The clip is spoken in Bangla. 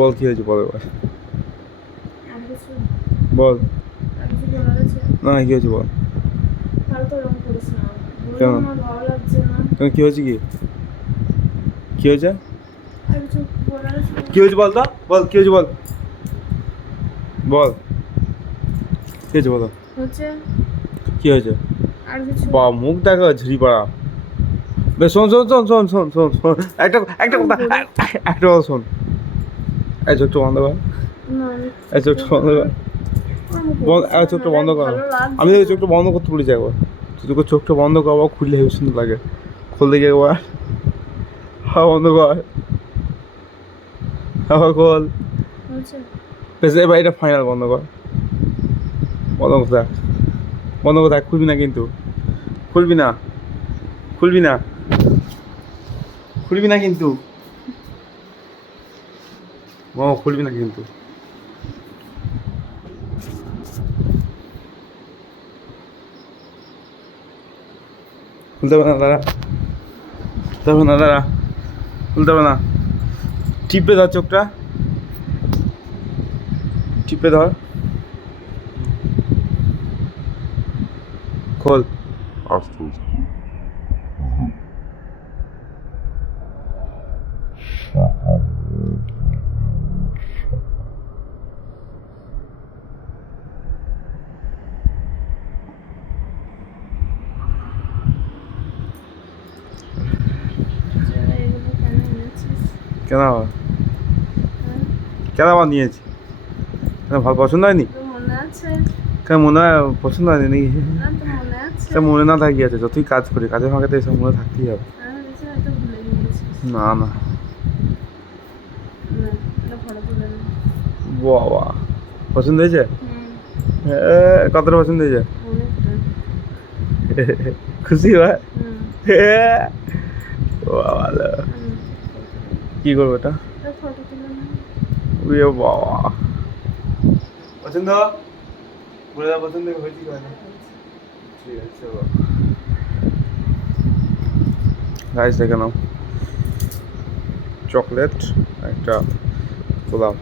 বল কি হয়েছে, বল এবার আর কিছু বল। আর কিছু বলার আছে? না কি হয়েছে বল। ফালতু রং করিস না। কেন? বললাম আমার ভালো লাগছে না। কেন কি হয়েছে, কি কি হয়েছে, আর কিছু বলার আছে? কি হয়েছে বল তো, বল কি হয়েছে বল, বল কি হয়েছে বলো, হচ্ছে কি হয়েছে। আর কিছু বা মুখ দেখা ঝুড়ি পাড়া। বেশ শোন শোন শোন শোন শোন শোন শোন একটা একটা কথা, একটা কথা শোন। এই চোখটা বন্ধ কর, না এই চোখটা বন্ধ কর, এই চোখটা বন্ধ কর। আমি এই চোখটা বন্ধ করতে বলেছি একবার, তুই তোকে চোখটা বন্ধ কর, আবার খুললে হেবি সুন্দর লাগে। খোল দেখি একবার, হ্যাঁ বন্ধ কর, আবার খোল। হচ্ছে বেশ এবার এটা ফাইনাল, বন্ধ কর, বন্ধ কর থাক, বন্ধ কর থাক, খুলবি না কিন্তু, খুলবি না, খুলবি না, খুলবি না কিন্তু, খুলবি না কিন্তু। খুলতে হবে না দাঁড়া, খুলতে হবে না দাঁড়া, খুলতে হবে না। টিপে ধর চোখটা, টিপে ধর, খোল। আস্তে এগুলো কেন এনেছিস? কেন আবার, হ্যাঁ? কেন আবার নিয়েছি, কেন ভালো পছন্দ হয়নি, তোর মনে আছে? কেন মনে হয় পছন্দ হয়নি নাকি। না তো মনে আছে। তা মনে না থাকি আছে, যতই কাজ করি কাজের ফাঁকে সব মনে থাকতেই হবে। আমি ভেবেছি হয়তো ভুলে গিয়েছিস। না না, না, এটা ফটো তুলে নে। বাবা পছন্দ হয়েছে, কতটা পছন্দ হয়েছে, অনেকটা। খুশি হয়, হুম। ভালো। হুম। কি করবো এটা, এটা ফটো তুলে নে। উয়ে বাবা পছন্দ, বলে দাও পছন্দ হয়েছে কি হয় না। ঠিক আছে চলো গাইস, দেখে নাও চকলেট একটা গোলাপ।